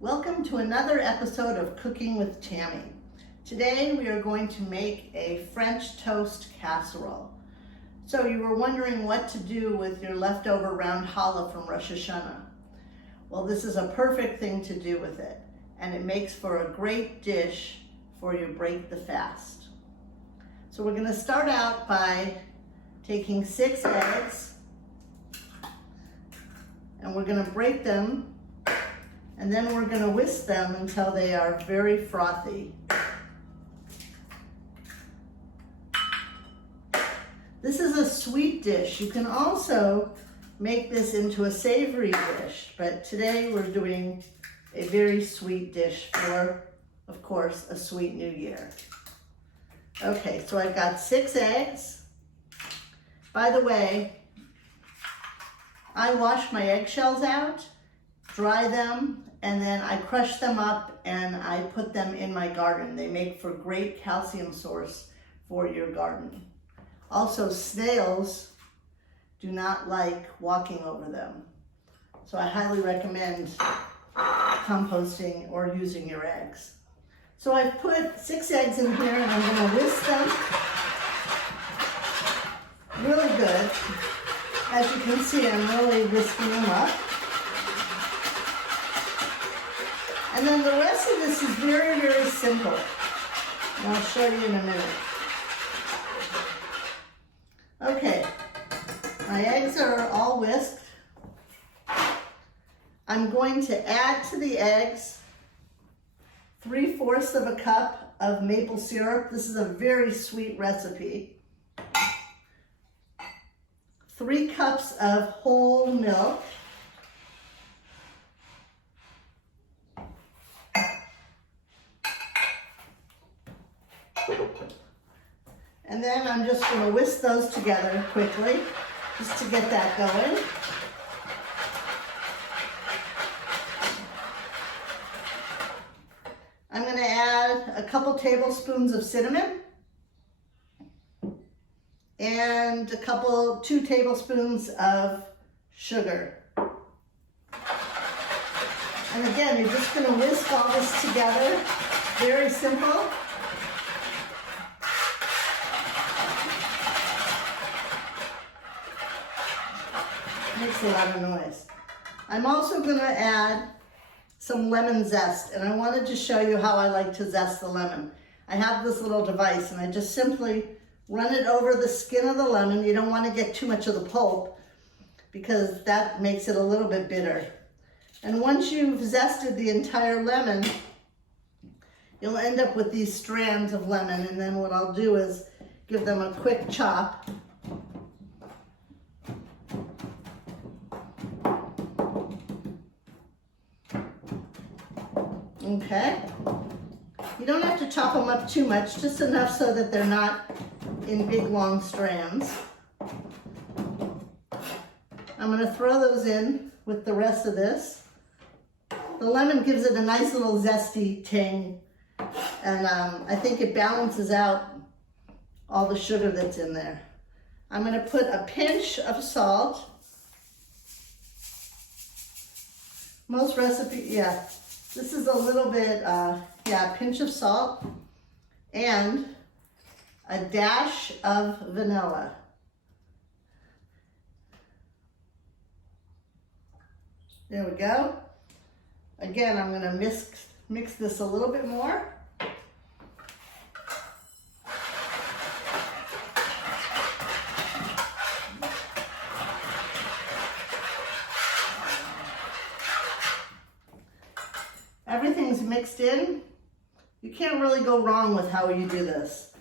Welcome to another episode of Cooking with Tammy. Today we are going to make a French toast casserole. So you were wondering what to do with your leftover round challah from Rosh Hashanah. Well, this is a perfect thing to do with it, and it makes for a great dish for your break the fast. So we're going to start out by taking 6 eggs, and we're going to break them, and then we're going to whisk them until they are very frothy. This is a sweet dish. You can also make this into a savory dish, but today we're doing a very sweet dish for, of course, a sweet new year. Okay, so I've got 6 eggs. By the way, I wash my eggshells out, dry them, and then I crush them up and I put them in my garden. They make for great calcium source for your garden. Also, snails do not like walking over them. So I highly recommend composting or using your eggs. So I've put 6 eggs in here and I'm gonna whisk them really good. As you can see, I'm really whisking them up. And then the rest of this is very, very simple. And I'll show you in a minute. Okay, my eggs are all whisked. I'm going to add to the eggs 3/4 of a cup of maple syrup. This is a very sweet recipe. 3 cups of whole milk. And then I'm just going to whisk those together quickly, just to get that going. I'm going to add a couple tablespoons of cinnamon and 2 tablespoons of sugar. And again, you're just going to whisk all this together. Very simple. Makes a lot of noise. I'm also going to add some lemon zest, and I wanted to show you how I like to zest the lemon. I have this little device, and I just simply run it over the skin of the lemon. You don't want to get too much of the pulp because that makes it a little bit bitter. And once you've zested the entire lemon, you'll end up with these strands of lemon, and then what I'll do is give them a quick chop. Okay, you don't have to chop them up too much, just enough so that they're not in big long strands. I'm going to throw those in with the rest of this. The lemon gives it a nice little zesty tang, and I think it balances out all the sugar that's in there. I'm going to put a pinch of salt. Most recipes, yeah. This is a little bit, a pinch of salt and a dash of vanilla. There we go. Again, I'm going to mix this a little bit more. Everything's mixed in. You can't really go wrong with how you do this.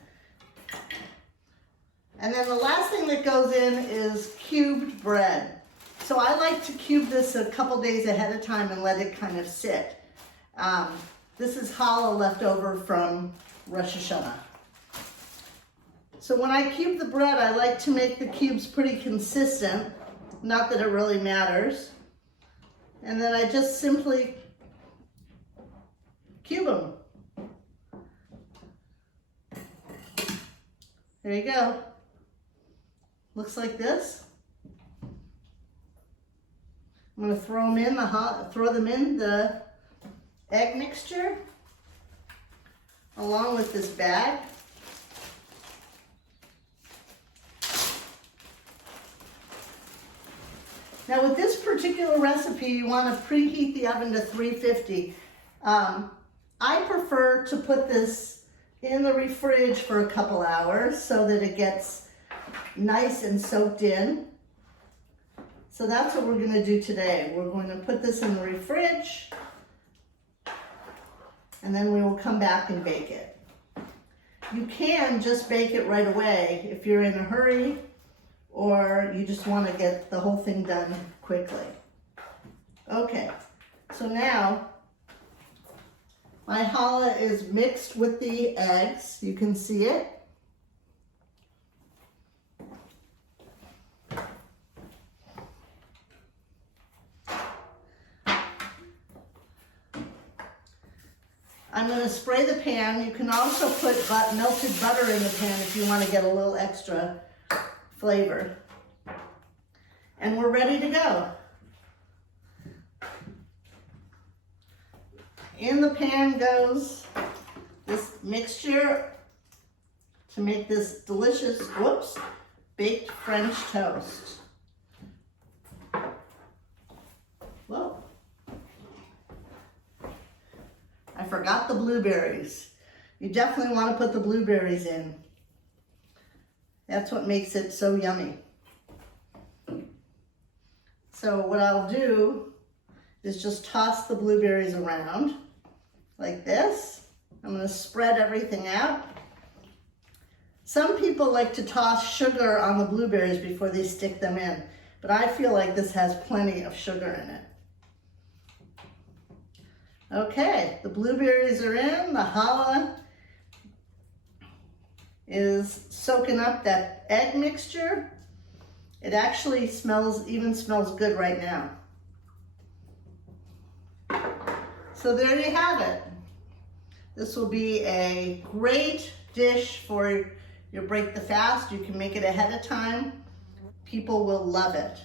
And then the last thing that goes in is cubed bread. So I like to cube this a couple days ahead of time and let it kind of sit. This is challah left over from Rosh Hashanah. So when I cube the bread, I like to make the cubes pretty consistent. Not that it really matters. And then I just simply cube them. There you go. Looks like this. I'm going to throw them in the egg mixture along with this bag. Now with this particular recipe, you want to preheat the oven to 350. I prefer to put this in the fridge for a couple hours so that it gets nice and soaked in. So that's what we're going to do today. We're going to put this in the fridge and then we will come back and bake it. You can just bake it right away if you're in a hurry or you just want to get the whole thing done quickly. Okay, so now my challah is mixed with the eggs. You can see it. I'm going to spray the pan. You can also put melted butter in the pan if you want to get a little extra flavor. And we're ready to go. In the pan goes this mixture to make this delicious, baked French toast. Whoa. I forgot the blueberries. You definitely want to put the blueberries in. That's what makes it so yummy. So what I'll do is just toss the blueberries around like this. I'm going to spread everything out. Some people like to toss sugar on the blueberries before they stick them in, but I feel like this has plenty of sugar in it. Okay, the blueberries are in, the challah is soaking up that egg mixture. It actually smells good right now. So there you have it. This will be a great dish for your break the fast. You can make it ahead of time. People will love it.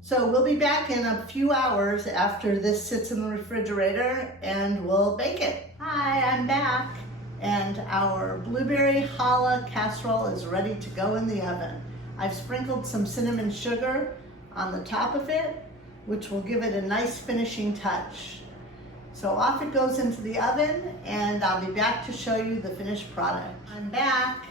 So we'll be back in a few hours after this sits in the refrigerator and we'll bake it. Hi, I'm back. And our blueberry challah casserole is ready to go in the oven. I've sprinkled some cinnamon sugar on the top of it, which will give it a nice finishing touch. So off it goes into the oven and I'll be back to show you the finished product. I'm back.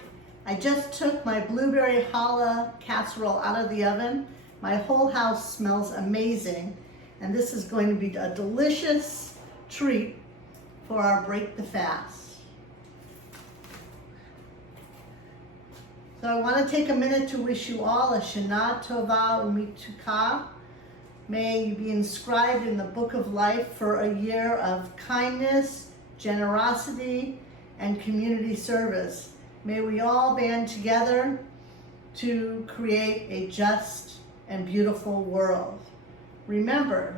I just took my blueberry challah casserole out of the oven. My whole house smells amazing, and this is going to be a delicious treat for our break the fast. So I want to take a minute to wish you all a Shana Tova U'Mituka. May you be inscribed in the book of life for a year of kindness, generosity, and community service. May we all band together to create a just and beautiful world. Remember,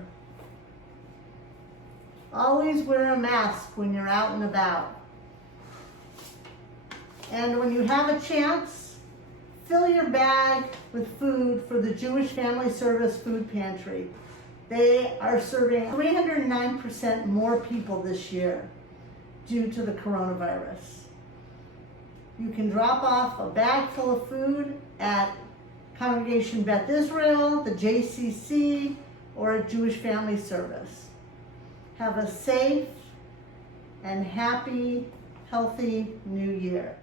always wear a mask when you're out and about. And when you have a chance, fill your bag with food for the Jewish Family Service Food Pantry. They are serving 309% more people this year due to the coronavirus. You can drop off a bag full of food at Congregation Beth Israel, the JCC, or a Jewish Family Service. Have a safe and happy, healthy New Year.